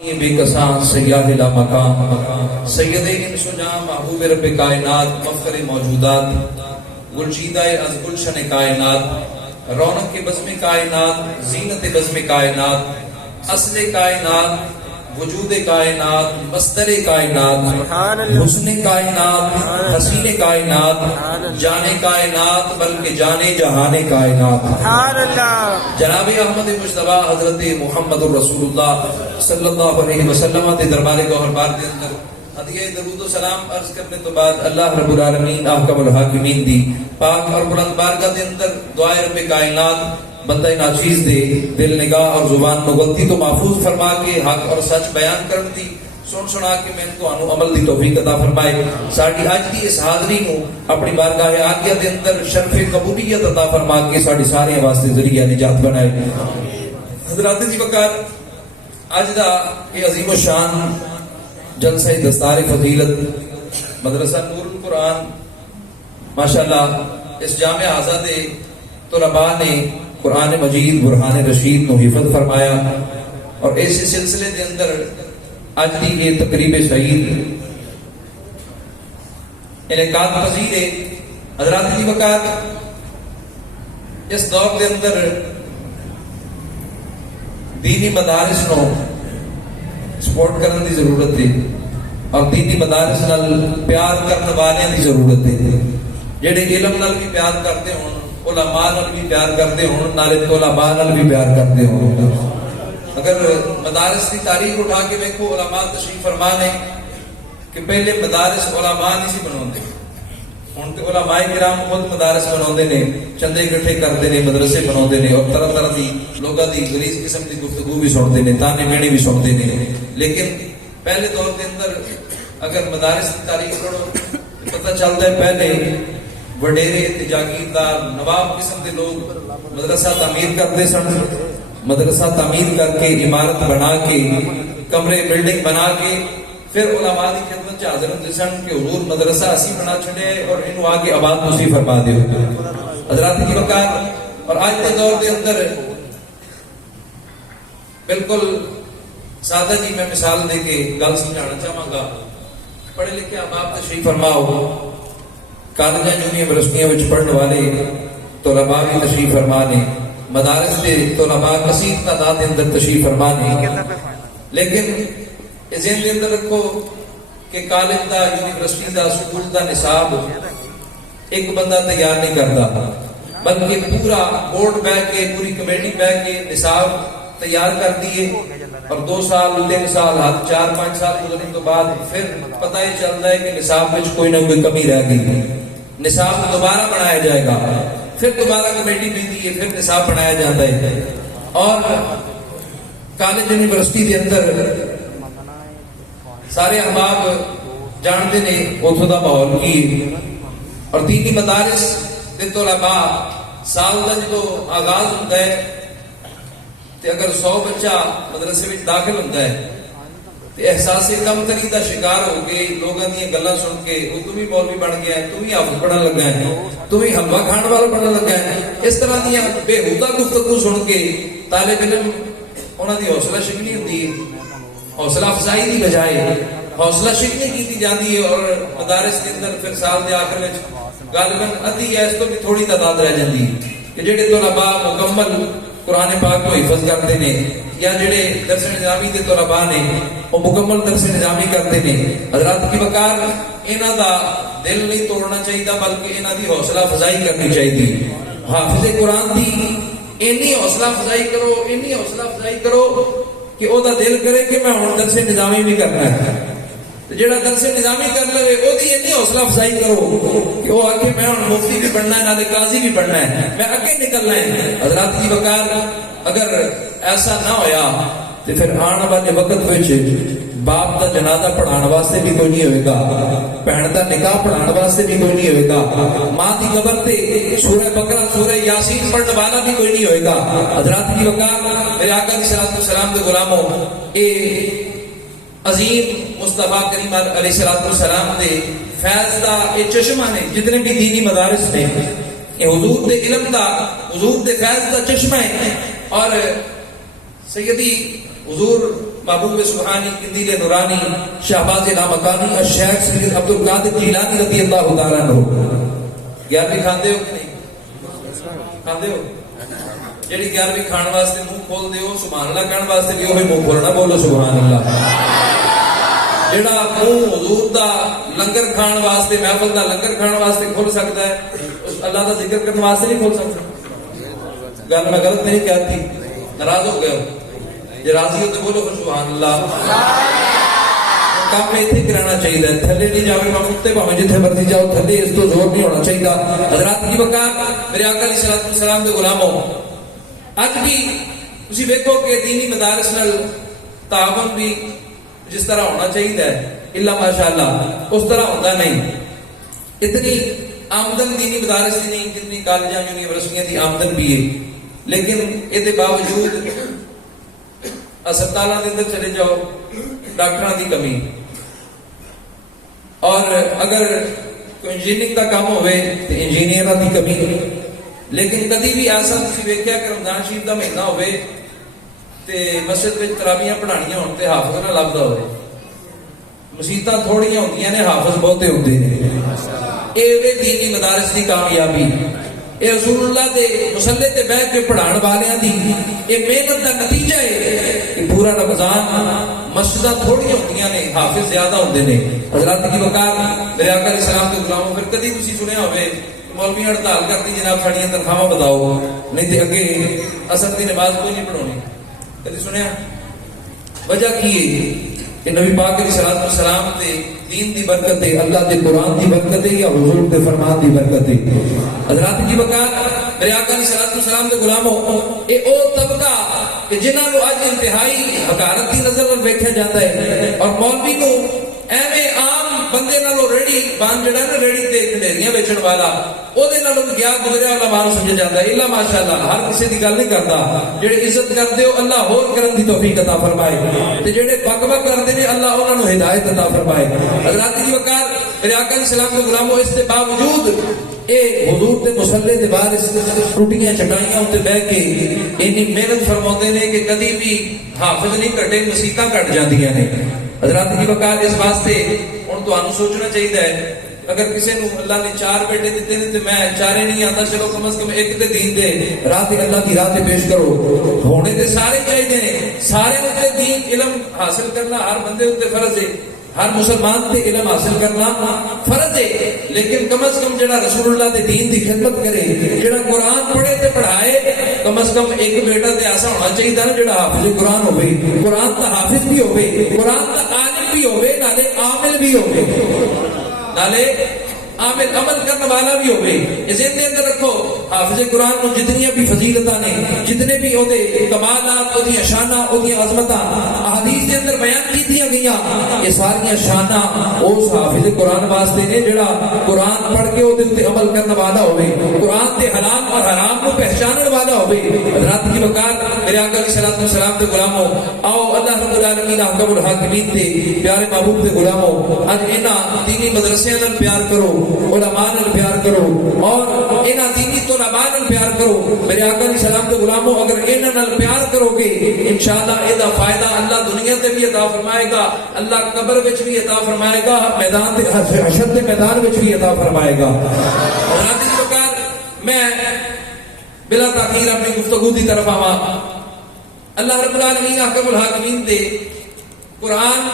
بے کساں سیاہ لا مکان سید انس و جاں محبوب رب کائنات مفخر موجودات گلشیدہ از گلشن کائنات رونق کے بزم کائنات زینت بزم کائنات اصل کائنات وجود کائنات مصدر کائنات حسن کائنات حسین کائنات جان کائنات بلکہ جان جہان کائنات جناب احمد مجتبی حضرت محمد رسول اللہ صلی اللہ علیہ وسلم کے دربار گوہر بار کے اندر ہدیہ درود و سلام عرض کرنے تو بعد اللہ رب العالمین احکم الحاکمین دی پاک اور بلند بارگاہ دے اندر دعائے رب کائنات بندہ ناچیز دے دل نگاہ اور زبان کو غلطی تو محفوظ فرما کے حق اور سچ بیان کرن دی سن سنا کے میں تو انو عمل دی توفیق عطا فرمائے ساڈی اج دی اس حاضری نو اپنی بارگاہ عالیہ دے اندر شرف قبولیت عطا فرما کے ساڈی سارے واسطے ذریعہ نجات بنائے حضرات جی وقار اج دا یہ عظیم الشان جلسہ دستار فضیلت مدرسہ نور القرآن ماشاءاللہ اس جامع آزاد طلباء نے قرآن مجید برہان رشید نو حفظ فرمایا اور اسی سلسلے دے اندر آج دی یہ تقریب شہید انعقاد پذیر ہے حضرات جی وقار اس دور دے اندر دینی مدارس نو سپورٹ کرنے دی ضرورت ہے اور دینی مدارس نال پیار کرنے والے دی ضرورت ہے جڑے علم نال بھی پیار کرتے ہوں علماء نال بھی پیار کرتے ہوں نالے طلباء نال بھی پیار کرتے ہوں اگر مدارس کی تاریخ اٹھا کے دیکھو علماء تشریف فرما نے کہ پہلے مدارس علماء نہیں سی بناوندے ہن تے علماء کرام خود مدارس بناوندے نے چندے اکٹھے کرتے نے مدرسے بناوندے نے اور طرح طرح دی لوگاں دی غلیظ قسم دی گفتگو بھی سنتے نے تانے مینے بھی سنتے نے لیکن پہلے دور کے اندر اگر مدارس کی تاریخ پڑھو تو پتہ چلتا ہے پہلے وڈیرے جاگیردار نواب قسم کے لوگ مدرسہ تعمیر کرتے سن مدرسہ تعمیر کر کے عمارت بنا کے کمرے بلڈنگ بنا کے پھر علماء کی خدمت چ حاضر ہوتے سن کہ حضور مدرسہ اسی بنا چھڑے اور انہوں آگے آباد اسی فرما دے حضرات کی وقار اور آج کے دور کے اندر بالکل سادہ جی میں مثال دے کے گل سمجھانا چاہوں گا پڑھے لکھے احباب تشریف فرماؤ کالجاں یونیورسٹیاں وچ پڑھنے والے طلباء بھی تشریف فرما نے مدارس دے طلباء کثیر تعداد کے اندر تشریف فرما نے لیکن ذہن کے اندر رکھو کہ college the university the school دا نصاب ایک بندہ تیار نہیں کرتا بلکہ پورا بورڈ بیٹھ کے پوری کمیٹی بیٹھ کے نصاب تیار کر دیے اور 2 سال 3 سال 4-5 سال گزرنے کے بعد پھر پتہ ہی چلتا ہے کہ نصاب میں کوئی نہ کوئی کمی رہ گئی نصاب دوبارہ بنایا جائے گا پھر دوبارہ کمیٹی ملتی ہے پھر نصاب بنایا جاتا ہے اور کالج یونیورسٹی کے اندر سارے احباب جانتے نے اتھوں دا ماحول کی اور دینی مدارس دے طلباء سال دا جو آغاز ہوتا ہے تے اگر 100 بچہ مدرسے میں داخل ہوتا ہے تے احساس کم تری دا شکار ہو کے لوگاں دی گلاں سن کے تو بھی مولوی بن گیا ہے تو بھی حافظ پڑھن لگا ہے تو بھی حلوہ کھان والا بننے لگا ہے اس طرح دی بےہودہ گفتگو سن کے طالب علم انہاں دی حوصلہ شکنی ہوتی ہے حوصلہ افزائی دی بجائے حوصلہ شکنی کی جاتی ہے اور مدارس کے اندر پھر سال دے آخر میں غالباً ادھی ہے اس تو بھی تھوڑی تعداد رہ جاتی ہے کہ جڑے طلباء مکمل قرآن پاک کو حفظ کرتے ہیں یا جڑے درس نظامی کے طلباء نے وہ مکمل درس نظامی کرتے ہیں حضرات کی وقار انہاں دا دل نہیں توڑنا چاہیے بلکہ انہاں دی حوصلہ افزائی کرنی چاہیے حافظ قرآن دی اینی حوصلہ افزائی کرو کہ او دا دل کرے کہ میں ہن درس نظامی بھی کرنا ہے جڑا درس نظامی کر لے او دی اتنی حوصلہ افزائی کرو کہ وہ آگے میں مفتی بھی بننا ہے نالے قاضی بھی بننا ہے میں آگے نکلنا ہے حضرات کی وقار اگر ایسا نہ ہویا تو پھر آنے والے وقت وچ باپ دا جنازہ پڑھانے واسطے بھی کوئی نہیں ہوئے گا بہن دا نکاح پڑھانے واسطے بھی کوئی نہیں ہوئے گا ماں دی قبر تے سورہ بقرہ سورہ یاسین پڑھنے والا بھی کوئی نہیں ہوئے گا حضرات کی وقار میرے آقا علیہ السلام کے غلاموں اے عظیم مصطفیٰ کریم علیہ السلام دے فیض دا یہ چشمہ نے جتنے بھی دینی مدارس نے یہ حضور دے علم دا حضور دے فیض دا چشمہ ہے اور سیدی حضور محبوب سبحانی قندیل نورانی شہباز لامکانی الشیخ سید عبد القادر جیلانی رضی اللہ تعالیٰ عنہ 11ویں کھاندے ہو کہ نہیں کھاندے ہو جیڑی 11ویں کھان واسطے منہ کھول دے ہو سبحان اللہ کہن واسطے بھی وہی منہ کھولنا بولو سبحان اللہ جیڑا منہ حضور دا لنگر کھان واسطے محفل دا لنگر کھان واسطے کھول سکتا ہے اس اللہ دا ذکر کرنے واسطے نہیں کھول سکتا گل میں غلط نہیں کہتی ناراض ہو گئے ہو جی راضی ہو تو بولو سبحان اللہ کام میں اتنے کرانا چاہیے تھلے نہیں جاوے مفتے پاویں جتھے مرضی جاؤ تھلے اس تو زور نہیں ہونا چاہیے حضرات کی وقار میرے آقا علیہ السلام کے غلاموں اج بھی اسی دیکھو کہ دینی مدارس نال تعاون بھی جس طرح ہونا چاہیے الا ماشاءاللہ اس طرح ہوتا نہیں اتنی آمدن دینی مدارس کی نہیں جتنی کالجاں یونیورسٹیاں دی آمدن بھی ہے لیکن یہ باوجود اسپتالاں دے اندر چلے جاؤ ڈاکٹراں دی کمی اور اگر کوئی انجینئرنگ کا کام ہوئے تو انجینئراں دی کمی لیکن کدی بھی ایسا تسی ویکھیا کہ رمضان شریف دا مہینہ ہوئے تے مسجد وچ تراویحاں پڑھانیاں ہون تے حافظ نہ لبدا ہوئے مسیتاں تھوڑیاں ہوندیاں نے حافظ بہتے ہوندے نے اے دینی مدارس دی کامیابی اے رسول اللہ دے مصلی تے بیٹھ کے پڑھان والیاں دی اے محنت دا نتیجہ ہے کہ پورا رمضان مسجداں تھوڑیاں ہوندیاں نے حافظ زیادہ ہوندے نے حضرات کی وقار میرے آقا علیہ السلام کے غلاموں پھر کدی تسی سنیا ہوئے مولوی ہڑتال کرتی جناب ساڑیاں تنخواہاں بتاؤ نہیں تے اگے اثر دی نماز کوئی نہیں پڑھونی کدی سنیا وجہ کی ہے کہ نبی پاک علیہ السلام تے دین دی برکت ہے اللہ دے قرآن دی برکت ہے یا حضور دے فرمان دی برکت ہے حضرات کی وقار میرے آقا علیہ السلام دے غلاموں اے او طبقہ کہ جنہاں کو اج انتہائی حقارت دی نظر نال ویکھیا جاتا ہے اور مولوی کو ایویں عام بندے نالوں ریڑی بان جڑا نا ریڑی تے ڈھیریاں بیچن والا او دے نالوں گیا گزریا والا مال سمجھا جاتا ہے الا ماشاءاللہ ہر کسی دی گل نہیں کردا جڑے عزت کردے ہو اللہ ہور کرن دی توفیق عطا فرمائے تے جڑے بک بک کردے نے اللہ انہاں نوں ہدایت عطا فرمائے حضرات کی وقار میرے آقا علیہ السلام کے غلاموں اس کے باوجود اے حضور دے مصلی دے باہر ٹوٹیاں چٹائیاں تے بیٹھ کے اتنی محنت فرماتے نے کہ کدی بھی حافظ نہیں کٹے مسیتاں کٹ جاندیاں نے حضرات کی وقار اس واسطے ہن تانوں سوچنا چاہیے اگر کسی نو اللہ نے 4 بیٹے دیتے نے تے میں 4 نہیں آتا چلو کم از کم ایک تے دین دے راہ تے اللہ کی راہ تے پیش کرو ہونے تے سارے چاہیے نے سارے تے دین علم حاصل کرنا ہر بندے تے فرض ہے ہر مسلمان تے علم حاصل کرنا فرض ہے لیکن کم از کم جڑا رسول اللہ دے دین دی خدمت کرے جڑا قرآن پڑھے تے پڑھائے کم از کم ایک بیٹا تے ایسا ہونا چاہیے نا جڑا حافظ قرآن ہوئے قرآن دا حافظ بھی ہوئے قرآن دا عالم بھی ہوئے نالے عامل بھی ہوئے نالے عامل عمل کرنے والا بھی ہوئے اس ذہن دے اندر رکھو حافظ قرآن کو جتنی بھی فضیلتاں نے جتنے بھی او دے کمالات او دی شاناں او دی عظمتاں احادیث دے اندر بیان کیتیاں گئیاں یہ ساری شاناں اس حافظ قرآن واسطے نے جڑا قرآن پڑھ کے او دے تے عمل کرنے والا ہوئے قرآن دے حلال اور حرام کو پہچاننے والا ہوئے حضرات کی وقار میرے آقا علیہ السلام کے غلاموں آؤ اللہ رب العالمین احکم الحاکمین دے پیارے محبوب دے غلاموں اج انہاں دینی مدرسیاں نال پیار کرو علماء نال پیار کرو اور انہاں دینی طلباء نال پیار کرو میرے آقا علیہ السلام کے غلاموں اگر انہاں نال پیار کرو گے انشاءاللہ اے دا فائدہ اللہ دنیا تے بھی عطا فرمائے گا اللہ قبر وچ بھی عطا فرمائے گا میدان تے حشر دے میدان وچ بھی عطا فرمائے گا حضرات کی وقار میں بلا تاخیر اپنی گفتگو دی طرف آواں اللہ رب العالمین احکم الحاکمین دے قرآن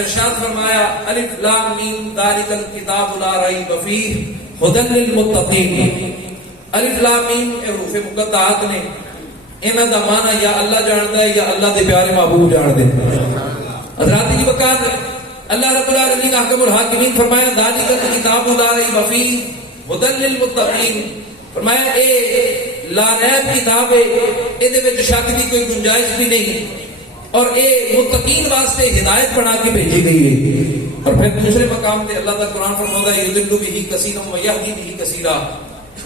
ارشاد فرمایا الف لام میم ذالک الکتاب لا ریب فیہ ھدی للمتقین الف لام میم حروف مقطعات نے انہاں دا معنی یا اللہ جاندا ہے یا اللہ دے پیارے محبوب جاندے حضرات کی وقار اللہ رب العالمین احکم الحاکمین فرمایا ذالک الکتاب لا ریب فیہ ھدی للمتقین فرمایا اے لا ریب کتاب ہے ادے وچ شک دی کوئی گنجائش بھی نہیں اور اے متقین واسطے ہدایت بنا کے بھیجی گئی ہے اور پھر دوسرے مقام تے اللہ کا قرآن فرماتا ہے یضل بہ کثیرا و یہدی بہ کثیرا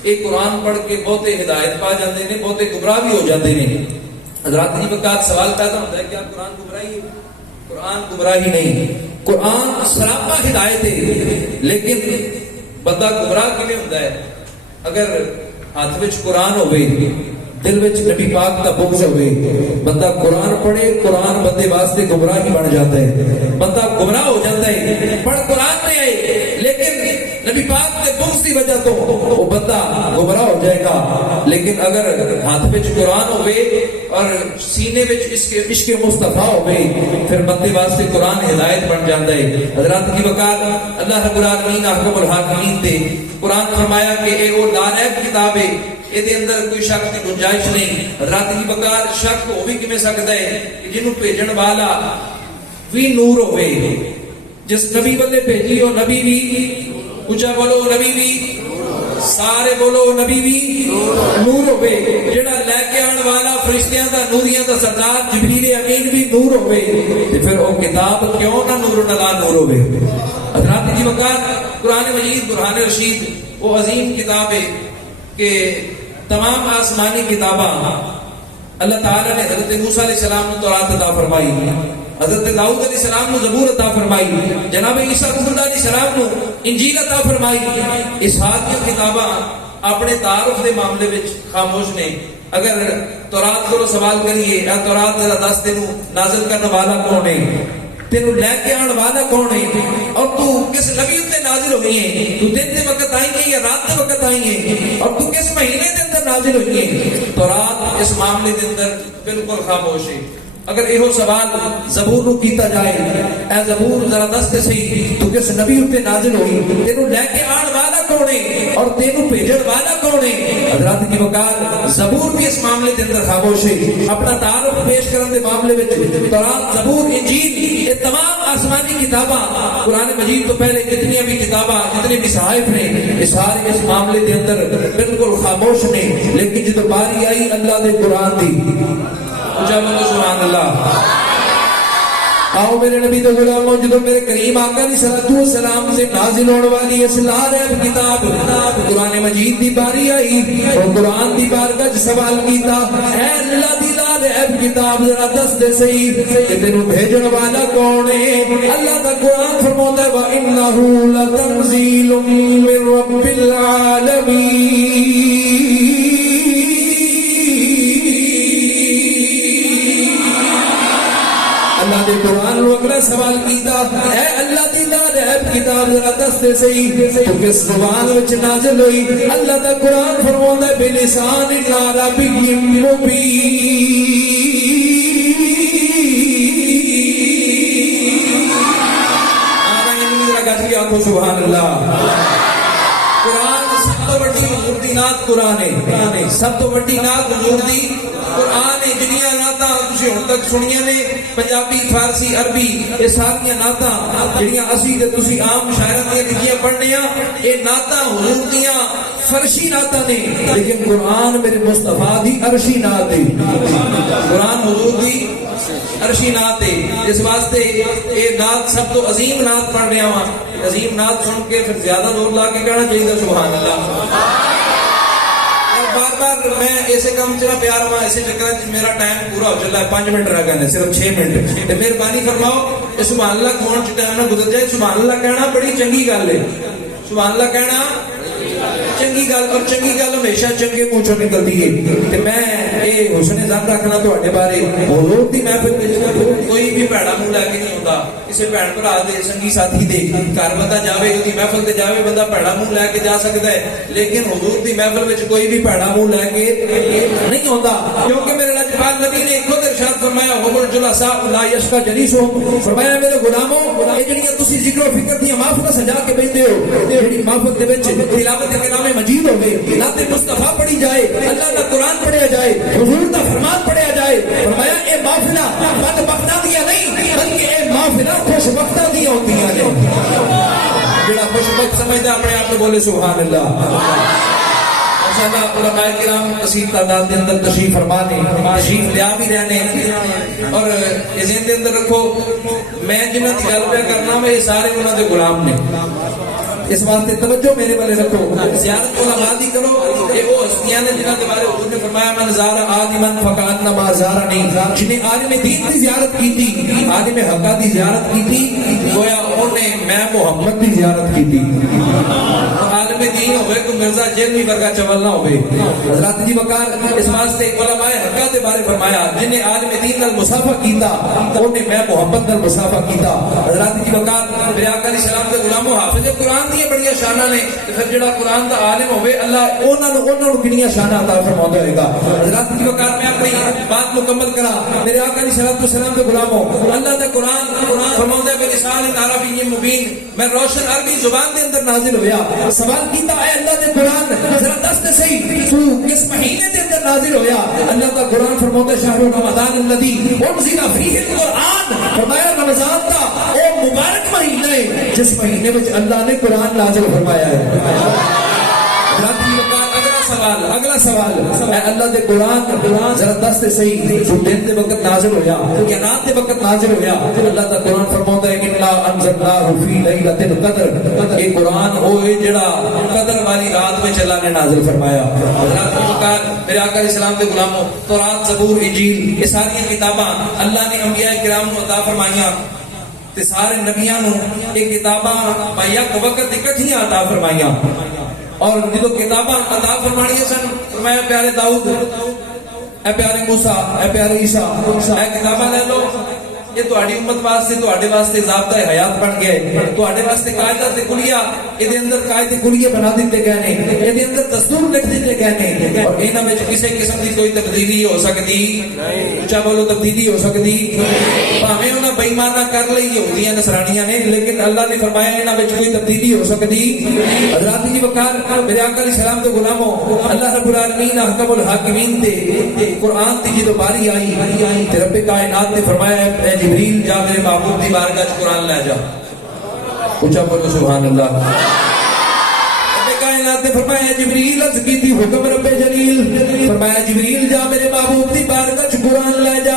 اے قرآن پڑھ کے بہتے ہدایت پا جاندے نے بہتے گمراہ بھی ہو جاندے نے حضرات کی وقت سوال پیدا ہوتا ہے کیا قرآن گمراہی ہے قرآن گمراہی نہیں قرآن سراپا ہدایت ہے لیکن بندہ گمراہ کیویں ہوندا ہے اگر ہاتھ وچ قرآن ہوے دل وچ نبی پاک دا بغض ہوئے، بندہ قرآن پڑھے، قرآن بندے واسطے گمراہی بن جاتا ہے، بندہ گمراہ ہو جاتا ہے، پڑھ قرآن میں آئے لیکن نبی پاک کے بغض کی وجہ تو وہ بندہ گمراہ ہو جائے گا۔ لیکن اگر ہاتھ وچ قرآن ہوئے اور سینے وچ عشق مصطفیٰ ہوئے، پھر بندے واسطے قرآن ہدایت بن جاتا ہے۔ حضرات کی وقار اللہ رب العالمین احکم الحاکمین تے قرآن فرمایا کہ اے وہ لاریب کتاب ہے، یہ اندر کوئی شک کی گنجائش نہیں۔ حضرات کی وقار شک ہو بھی کیویں سکدا ہے کہ جنوں بھیجن والا بھی نور ہوئے، جس نبی والے بھیجی وہ نبی بھی، اونچا بولو نبی بھی، سارے بولو نبی بھی نور ہوئے، جڑا لے کے آن والا فرشتیاں دا نوریاں دا سردار جبریل امین بھی نور ہوئے، تے پھر وہ کتاب کیوں نہ نور نلا نور ہوئے۔ حضرات کی وقار قرآن مجید برہان رشید وہ عظیم کتاب ہے کہ تمام آسمانی کتاباں اللہ تعالیٰ نے حضرت موسیٰ علیہ السلام کو تورات عطا فرمائی، حضرت داؤد علیہ السلام کو زبور عطا فرمائی، جناب عیسیٰ علیہ السلام کو انجیل عطا فرمائی۔ اس ساری کتاباں اپنے تعارف کے معاملے میں خاموش نے۔ اگر تورات کو سوال کریے اے تورات ذرا دس تینوں نازل کرنے والا کون ہے، تینوں لے کے آن والا کون ہے، اور تو کس نبی تے نازل ہوئی ہے، تو دن دے وقت آئی ہے یا رات دے وقت آئی ہے، اور تو کس مہینے دے اندر نازل ہوئی ہے۔ تورات اس معاملے دے اندر بالکل خاموش ہے۔ اگر یہ سوال زبور نو کیتا جائے اے زبور ذرا دس تے صحیح تو کس نبی تے نازل ہوئی، تینوں لے کے آن والا کون ہے اور تینوں بھیجن والا کون ہے۔ حضرات کی وقار زبور بھی اس معاملے کے اندر خاموش ہے۔ اپنا تعارف پیش کرنے کے معاملے میں تورات زبور انجیل یہ تمام آسمانی کتاباں قرآن مجید تو پہلے جتنی بھی کتاباں جتنے بھی صحائف نے یہ سارے اس معاملے کے اندر بالکل خاموش نے۔ لیکن جب باری آئی اللہ دے قرآن دی، سبحان اللہ، آؤ میرے نبی تو غلاموں، جدو میرے کریم آقا علیہ الصلوۃ والسلام سے نازل ہونے والی اس لاریب کتاب قرآن مجید دی باری آئی اور قرآن دی بارگاہ وچ سوال کیتا، اے اللہ دی لاریب کتاب ذرا دس دے صحیح کہ تینوں بھیجن والا کون ہے۔ اللہ دا قرآن فرماتا ہے وَإِنَّهُ لَتَنزِيلٌ مِّن رَّبِّ الْعَالَمِينَ۔ اللہ دے قرآن رو اگلا سوال کیتا، اے اللہ دی لاریب کتاب ذرا دس دے صحیح تو کس زبان وچ نازل ہوئی۔ اللہ دا قرآن فرماتا ہے بلسان عربی مبین۔ آخو سبحان اللہ۔ قرآن سب تو بڑی حضور دی نعت قرآن ہے، سب تو بڑی نعت حضور دی قرآن ہے۔ جنیاں نعتاں تسی ہن تک سنیاں نے پنجابی، فارسی، عربی، یہ ساری نعتاں جڑیاں اسی تے تسی عام شاعراں دی لکھیاں پڑھنے ہاں، یہ نعتاں حضور دیاں فرشی نعتاں نے، لیکن قرآن میرے مصطفیٰ دی عرشی نعت ہے۔ قرآن حضور دی عرشی نعت ہے، اس واسطے یہ نعت سب تو عظیم نعت پڑھ رہا ہوں۔ عظیم نعت سن کے پھر زیادہ زور لا کے کہنا چاہیے سبحان اللہ۔ بار بار میں ایسے کام چلا پیار ہوا، ایسے چکر میرا ٹائم پورا ہو چلا ہے، 5 منٹ رہ گئے صرف 6 منٹ، مہربانی فرماؤ سبحان اللہ کون ٹائم نہ گزر جائے۔ سبحان اللہ کہنا بڑی چنگی گل ہے، سبحان اللہ کہنا چنگی گل، اور چنگی گل ہمیشہ چنگے منہ چوں نکلتی ہے۔ تے میں یہ حسن ظن رکھنا تواڈے بارے، حضور دی محفل وچ کوئی بھی بھڑا منہ لے کے نہیں ہوندا۔ کسی بھن بھرا دے سنگی ساتھی دے گھر بندہ جاوے، اودی محفل تے جاوے، بندہ بھڑا منہ لے کے جا سکدا ہے، لیکن حضور دی محفل وچ کوئی بھی بھڑا منہ لے کے نہیں ہوندا، کیونکہ میرے لجپال نبی نے خود ارشاد فرمایا هم الجلساء لا يشقى جليسهم، فرمایا میرے غلاموں یہ جڑیاں تسی ذکر و فکر دی محفل سجا کے بیٹھے ہو، جڑی محفل دے وچ تلاوت کلام مجید ہوگی، نعت مصطفیٰ پڑھی جائے، اللہ کا قرآن پڑھیا جائے، حضور کا فرمان پڑھیا جائے، فرمایا اے محفلہ بدبختاں دیا نہیں بلکہ اے محفلہ خوش بختاں دیا ہوتی ہیں۔ جڑا خوش بخت سمجھدا اپنے آپ کو بولے سبحان اللہ۔ ماشاءاللہ علماء کرام کثیر تعداد کے اندر تشریف فرما نے، تشریف لیا بھی رہنے، اور یہ ذہن کے اندر رکھو میں جنہاں دی گل پہ کرنا میں یہ سارے انہاں دے غلام نے، اس واسطے توجہ میرے والے رکھو۔ زیارت علماء دی کرو، یہ وہ ہستیاں نے جنہاں کے بارے حضور نے فرمایا من زار عالما فکانما زارنی، جنہیں عالم دین کی زیارت کی تھی، عالم حق دی زیارت کی تھی، گویا انہوں نے میں محمد کی زیارت کی تھی۔ عالم عالم دین ہوئے کوئی مرزا جیلوی ورگا چول نہ ہوئے. حضرات جی وقار اس واسطے علماء حقہ دے بارے فرمایا جنہیں عالم دین نال مصافحہ کیتا انہیں میں محبت نال مصافحہ کیتا. حضرات جی وقار میرے آقا علیہ السلام دے غلامو حافظ قرآن دی بڑی شاناں نے پھر جڑا قرآن دا عالم ہوئے اللہ انہاں نوں کنیاں شاناں عطا فرماوندا ہوئے گا. حضرات جی وقار میں اپنی بات مکمل کرا. میرے آقا علیہ السلام دے غلامو اللہ دے قرآن فرماوندا ہے بلسان عربی مبین میں روشن عربی زبان دے اندر نازل ہویا. سوال کیتا ہے اللہ دے قرآن ذرا دس تے صحیح تو کس مہینے دے اندر نازل ہویا؟ اللہ دا قرآن فرماتا ہے شہر رمضان الذی انزل فیہ القرآن. فرمایا رمضان دا او مبارک مہینہ ہے جس مہینے وچ اللہ نے قرآن نازل فرمایا ہے. اگلا سوال اے اللہ دے قرآن ذرا دس تے صحیح جو دن دے وقت نازل ہویا یا رات دے وقت نازل ہویا؟ اللہ دا قرآن فرماتا ہے انا انزلناہ فی لیلۃ القدر. یہ قرآن او ہے جڑا قدر والی رات میں اللہ نے نازل فرمایا. حضرات وقار میرے آقا علیہ السلام دے غلاموں تورات زبور انجیل یہ ساری کتاباں اللہ نے انبیاء کرام کو عطا فرمائیاں تے سارے نبیاں نوں یہ کتاباں بیک وقت اکٹھیاں عطا فرمائیاں. اور جدو کتاباں عطا فرمانیاں سن فرمایا پیارے داؤد اے پیارے موسیٰ اے پیارے عیسیٰ اے کتاباں لے لو یہ تہاڈی امت واسطے تہاڈے واسطے ضابطہ حیات بن گئے. تہاڈے واسطے قاعدہ تے کلیہ اے دے اندر قاعدے کلیہ بنا دتے گئے نے اے دے اندر دستور لکھ دتے گئے نے اور انہاں وچ کسی قسم دی کوئی تبدیلی ہو سکتی نہیں. اونچا بولو تبدیلی ہو سکتی نہیں. بھاویں انہاں بے ایمانہ کر لئی یہودیاں نصرانیاں نے لیکن اللہ نے فرمایا انہاں وچ کوئی تبدیلی ہو سکتی. حضرات جی وقار میرے آقا علیہ السلام دے غلاموں اللہ رب العالمین حکم الحاکمین تے قرآن دی جدو باری آئی تے رب کائنات نے فرمایا اے جبریل جا میرے محبوب دی بارگاہ وچ قرآن لے جا. اونچا بولو سبحان اللہ. رب کائنات نے فرمایا جبریل عرض کیتی حکم رب جلیل فرمایا جبریل جا میرے محبوب دی بارگاہ وچ قرآن لے جا.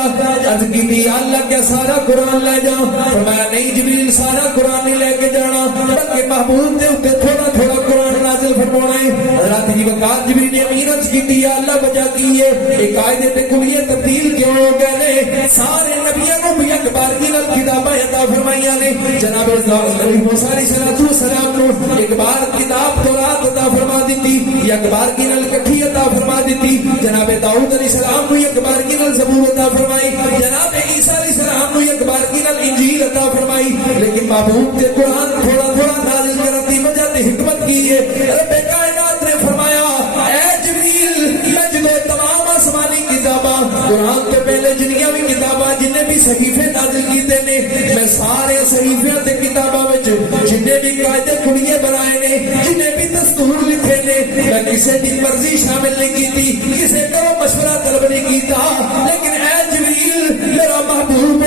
عرض کیتی اللہ کیا سارا قرآن لے جا؟ فرمایا نہیں جبریل سارا قرآن نہیں لے کے جانا بلکہ محبوب دے اوپر تھوڑا تھوڑا قرآن نازل فرمانا ہے. حضرات جی وقار جبریل نے امین عرض کیتی یا اللہ وجہ کی ہے ایک قاعدے تے کلیہ تبدیل کیوں ہو گئے نے؟ سارے نبیوں کو بھی ایک بار کی نال کتاباں عطا فرمائیاں نے. جناب نبی موسیٰ علیہ السلام کو ایک بار کتاب تورات عطا فرما دیتی ایک بار کی نال کٹھی عطا فرما دیتی. جناب داؤد علیہ السلام کو ایک بار کی نال زبور عطا فرمائی. جناب عیسیٰ علیہ السلام کو ایک بار کی نال انجیل عطا فرمائی. لیکن محبوب کے قرآن تھوڑا تھوڑا نازل کرنے کی وجہ تے حکمت کی ہے. رب کائنات نے فرمایا اے جبریل میں جدو تمام آسمانی کتاباں قرآن کے پہلے جنیاں بھی کتاباں جنہیں بھی صحیفے نازل کیتے نے میں سارے صحیفیاں تے کتاباں وچ جنہیں بھی قاعدے کلیے بنائے نے جنہیں بھی دستور لکھے نے میں کسی دی مرضی شامل نہیں کیتی کسی کو مشورہ طلب نہیں کیتا. لیکن اے جبریل میرا محبوب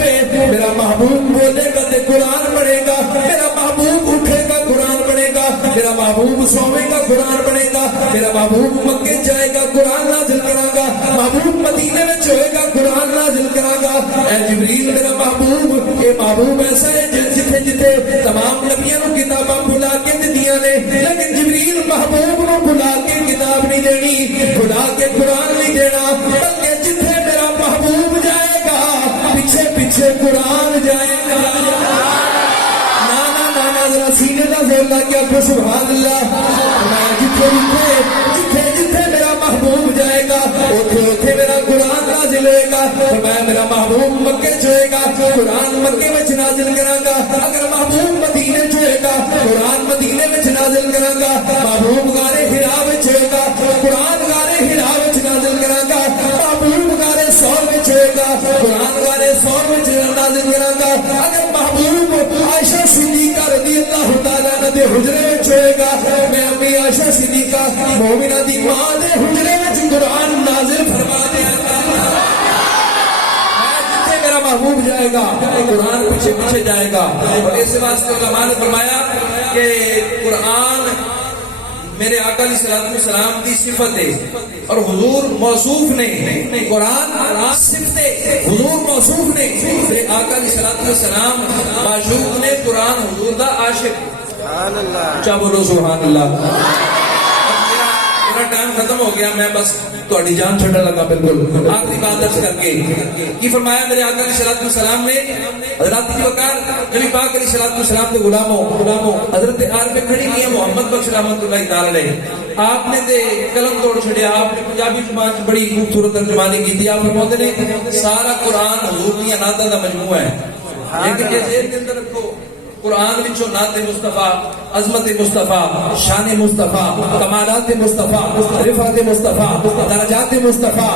ہے میرا محبوب بولے گا تے قرآن پڑھے گا. میرا محبوب اٹھے گا قرآن پڑھے گا. میرا محبوب سوے گا قرآن پڑھے گا. میرا محبوب مکے جائے گا قرآن نازل کرا گا. محبوب مدینے میں ہوئے گا قرآن نازل کرا گا. اے جبریل میرا محبوب یہ محبوب ایسا ہے جتھے جتھے تمام نبیوں کو کتاباں بلا کے دتیاں نے لیکن جبریل محبوب کو بلا کے کتاب نہیں دینی بلا کے قرآن نہیں دینا بلکہ جتھے میرا محبوب جائے گا پیچھے پیچھے قرآن جائے گا. ذرا سینے کا زور لا کے آخو سبحان اللہ. جتھے جتھے میرا محبوب جائے گا اوتھے اوتھے میرا قرآن نازل ہوئے گا. فرمایا میرا محبوب مکے چ ہوئے گا قرآن مکے وچ نازل کراں گا. اگر محبوب مدینے چ ہوئے گا قرآن مدینے وچ نازل کراں گا. محبوب غارے حرا وچ ہوئے گا قرآن غارے حرا وچ نازل کراں گا. محبوب غارے ثور وچ ہوئے گا قرآن غارے ثور وچ نازل کراں گا. اگر محبوب عائشہ صدیقہ رضی اللہ تعالیٰ عنہ دے حجرے وچ ہوئے گا میں امی عائشہ صدیقہ مومنہ دی ماں دے حجرے وچ قرآن نازل فرما دیا گا. جتنے میرا محبوب جائے گا قرآن پیچھے پیچھے جائے گا. اور اس واسطے علماء نے فرمایا کہ قرآن میرے آقا علیہ السلام کی صفت ہے اور حضور موصوف نے قرآن صفت حضور موصوف نے میرے آقا علیہ السلام معشوق نے قرآن حضور دا عاشق. سبحان اللہ. کیا بولو سبحان اللہ. میرا ٹائم بیان ختم ہو گیا, میں بس تھوڑی جان چھڑنے لگا بالکل. آخری بات درج کر کے کی فرمایا میرے آقا علیہ الصلوۃ والسلام نے, حضرات کی وقار نبی پاک علیہ الصلوۃ والسلام کے غلاموں حضرت عارف کھڑی میاں محمد بخش رحمۃ اللہ تعالی علیہ, آپ نے تے قلم توڑ چھڑیا, آپ نے پنجابی زبان میں بڑی خوبصورت ترجمانی کی تھی. آپ فرماتے نے سارا قرآن حضور کی نعتاں دا مجموعہ ہے, لیکن یہ ذہن کے اندر رکھو قرآن وچوں نعت مصطفیٰ, عظمت مصطفیٰ, شان مصطفیٰ, کمالات مصطفیٰ, رفعت مصطفیٰ, درجات مصطفیٰ,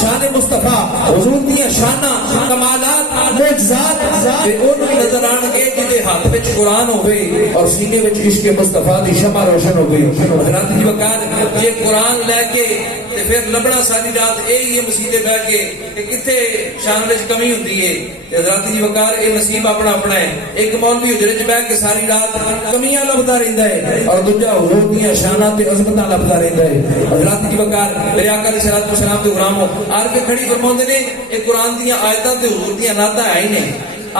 شان مصطفیٰ, حضور دیاں شاناں, کمالات, معجزات تے اونوں نظر آن گے جدے ہاتھ وچ قرآن ہوے اور سینے وچ عشق مصطفیٰ دی شمع روشن ہوے. حضرات دی وقار یہ قرآن لے کے تے پھر لبڑا ساری رات یہ مسیدے بہ کے کہ کتنے شان وچ کمی ہوندی ہے. حضرات دی وقار یہ نصیب اپنا اپنا ہے. ایک مولوی حجرے وچ بیٹھ کے ساری رات کمیاں لبدا رہندا ہے اور دوجا حضور دیاں شاناں تے عظمتاں لبدا رہندا ہے. حضرات دی وقار میرے آقا علیہ الصلوۃ والسلام دے غلاموں آر کے کھڑی فرماندے نے یہ قرآن دیاں آیتاں تے حضور دیاں نعتاں ہے ہی نہیں.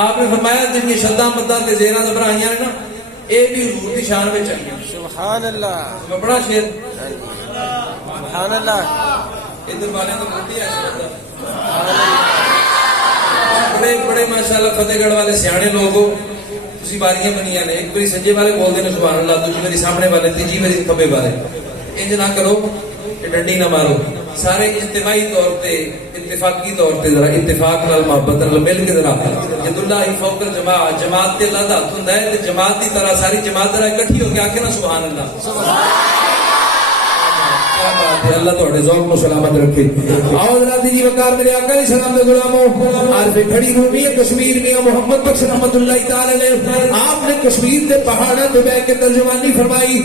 آپ نے فرمایا جن شداں مداں تے زیراں زبراں آئیاں نے نا اے بھی حضور دی شان وچ آئیاں. سبحان اللہ, بڑا شعر سبحان اللہ. ادھر والے تو بولتی ہے بڑے بڑے ماشاءاللہ فتح گڑھ والے سیانے لوگ ہو, تسی باریاں بنیاں نے, ایک باری سجے والے بولتے ہیں سبحان اللہ, دوسری باری سامنے والے, تیجی باری کھبے والے. انج نہ کرو کہ ڈنڈی نہ مارو, سارے اجتماعی طور پہ اتفاقی طور پہ ذرا اتفاق نال محبت نال مل کے ذرا ید اللہ فوق الجماعت, جماعت تے اللہ دا ہاتھ ہوندا ہے تے جماعت دی طرح ساری جماعت ذرا اکٹھی ہو کے آکھے نا سبحان اللہ. اللہ تہاڈے ذوق نو سلامت رکھے. آؤ حضرات جی وقار میرے آقا علیہ السلام دے غلاموں عارف کھڑی رومی کشمیر میاں محمد بخش رحمۃ اللہ تعالی علیہ, آپ نے کشمیر دے پہاڑاں تے بیٹھ کے ترجمانی فرمائی.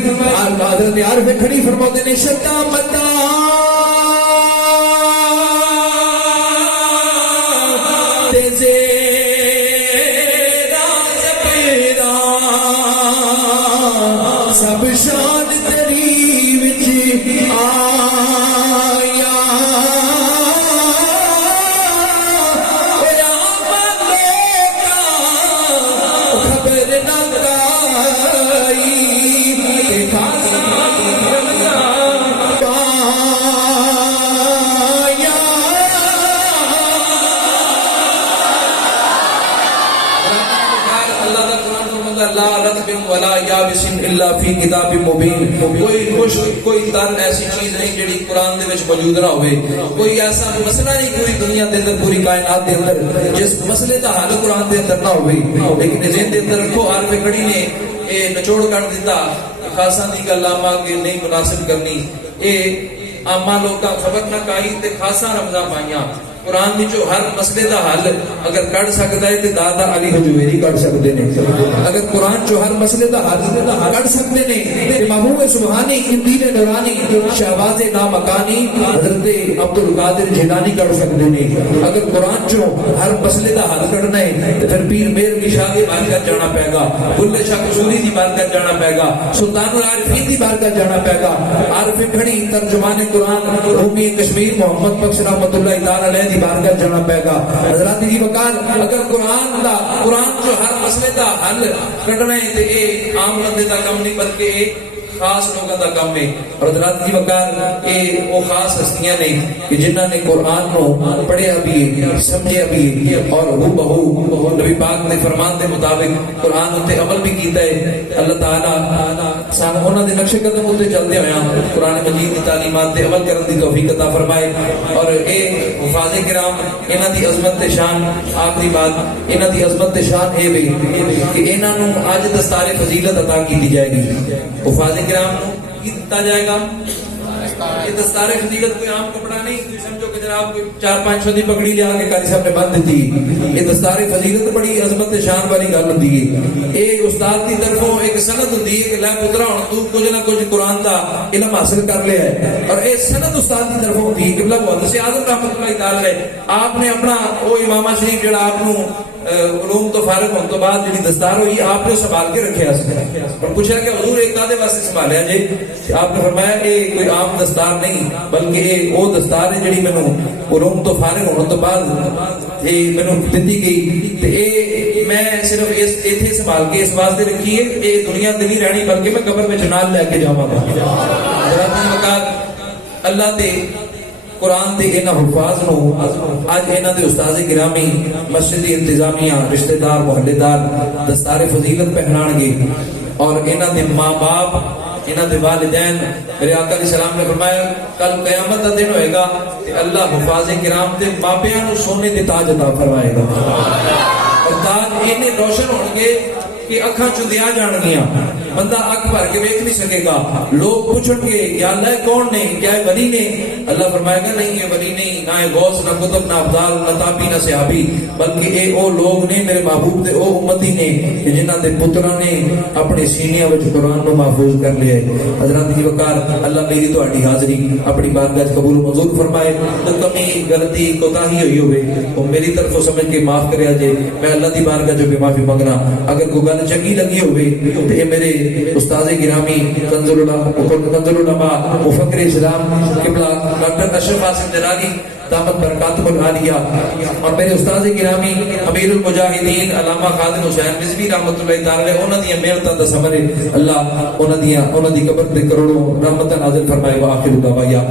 حضرت عارف کھڑی فرماتے نے شتا متا سب شان تری وچ آیا خبر نہ گائی ولا یابس الا فی کتاب مبین. کوئی مشک کوئی در ایسی چیز نہیں جڑی قرآن دے وچ موجود نہ ہوئے. کوئی ایسا مسئلہ نہیں پوری دنیا دے اندر, پوری کائنات دے اندر جس مسئلے دا حل قرآن دے اندر نہ ہوئے. لیکن ذہن دے اندر رکھو عارف کھڑی نے اے نچوڑ کر دیتا خاصاں دی گل آما کے نہیں مناسب کرنی. اے عامہ لوکاں خبر نہ کائی تے خاصاں رمضاں پائیاں. قرآن وچوں ہر مسئلے دا حل اگر کڈ سکدا ہے تے دادا علی حجویری کڈ سکدے نے. اگر قرآن چوں ہر مسئلے دا حل کڈ سکدے نے تے محبوب سبحانی اندیر نورانی شہباز نامکانی حضرت عبد القادر جیلانی کڈ سکدے نے. اگر قرآن چوں ہر مسئلے دا حل کڈنا ہے تے پھر پیر میر کی شاہ دی بارگاہ جانا پے گا, بلے شاہ قصوری دی بارگاہ جانا پے گا, سلطان العارفین دی بارگاہ جانا پے گا. عارف کھڑی ترجمان قرآن رومی کشمیر محمد بخش رحمۃ اللہ تعالی علیہ دی بارگاہ جانا پے گا. حضرات دی وقار اگر قرآن جو ہر مسئلے دا حل کڈنا ہے تے اے عام بندے دا کم نہیں بلکہ اے خاص لوگوں دا کم ہے. اور حضرات دی وقار اے وہ خاص ہستیاں نے کہ جنہاں نے قرآن نو پڑھیا بھی سمجھیا بھی اور ہو بہو نبی پاک دے فرمان دے مطابق قرآن تے عمل بھی کیتا ہے. اللہ تعالی سانو انہاں دے نقش قدم تے چلدے ہویاں قرآن مجید دی تعلیمات تے عمل کرن دی توفیق عطا فرمائے. اور اے حفاظ کرام انہاں دی عظمت تے شان, آخری بات انہاں دی عظمت تے شان اے وی کہ انہاں نو اج دستار فضیلت عطا کی جائے گی. حفاظ کرام نو کی دتا جائے گا. یہ دستار فضیلت کوئی عام کپڑا نہیں, کوئی سمجھو کہ جناب کوئی 400-500 دی پگڑی لیا کے قاری صاحب نے بند دیتی. یہ دستار فضیلت بڑی عظمت شان والی گل ہوندی ہے. اے استاد دی طرفوں ایک سند ہوندی ہے کہ لے پترا ہن تو کچھ نہ کچھ قرآن دا علم حاصل کر لیا ہے, اور اے سند استاد دی طرفوں ہوندی ہے. قبلہ محدث اعظم رحمۃ اللہ تعالی علیہ آپ نے اپنا وہ امامہ شریف جڑا آپ نو علوم تو فارغ ہونے تو بعد جڑی دستار ہوئی آپ نے سنبھال کے رکھیا اور پوچھا کہ حضور ایک کادے واسطے سنبھالیا جی؟ آپ نے فرمایا اے کوئی عام دستار نہیں بلکہ اے وہ دستار ہے جڑی مینوں علوم تو فارغ ہونے تو بعد اے مینوں دتی گئی تے اے میں صرف اس ایتھے سنبھال کے اس واسطے رکھی ہے اے دنیا تے نہیں رہنی بلکہ میں قبر وچ نال لے کے جاواں گا. حضرات نے وقار اللہ دے قرآن دے انہاں حفاظ نو اج انہاں دے استاد گرامی مسجد انتظامیہ رشتہ دار محلے دار دستار فضیلت پہنان گے اور انہاں دے ماں باپ انہاں دے والدین میرے آقا علیہ السلام نے فرمایا کل قیامت دا دن ہوئے گا کہ اللہ حفاظ کرام دے ماپیاں نو سونے دے تاج عطا فرمائے گا اور تاج اینے روشن ہون گے کہ اکھاں چندیا جان گیا بندہ اکھ بھر کے دیکھ نہیں سکے گا لوگ پوچھیں گے یا اللہ کون نے کیا ہے ولی نے اللہ فرمائے گا نہیں یہ ولی نہیں نہ غوث نہ قطب نہ ابدال نہ تابی نہ صحابی بلکہ اے او لوگ نے میرے محبوب دے او امتی نے کہ جنہاں دے پتراں نے اپنے سینیاں وچ قرآن نو محفوظ کر لیا ہے حضرات دی وقار اللہ میری تہاڈی حاضری اپنی بارگاہ وچ قبول و منظور فرمائے تو کمی غلطی کوتاہی ہوئی ہوے او میری طرفوں سمجھ کے معاف کریا جے میں اللہ دی بارگاہ جو معافی منگنا اگر کوئی گل چنگی لگی ہوے تے میرے استاد گرامی کنز العلماء مفکر اسلام قبلہ ڈاکٹر اشرف حسن جلالی دامت برکاتہ العالیہ اور میرے استاد گرامی امیر المجاہدین علامہ خالد حسین رضوی رحمۃ اللہ تعالی علیہ انہاں دی محنتاں دا ثمر اللہ انہاں دی قبر تے کروڑوں رحمتاں نازل فرمائے واخر دعوانا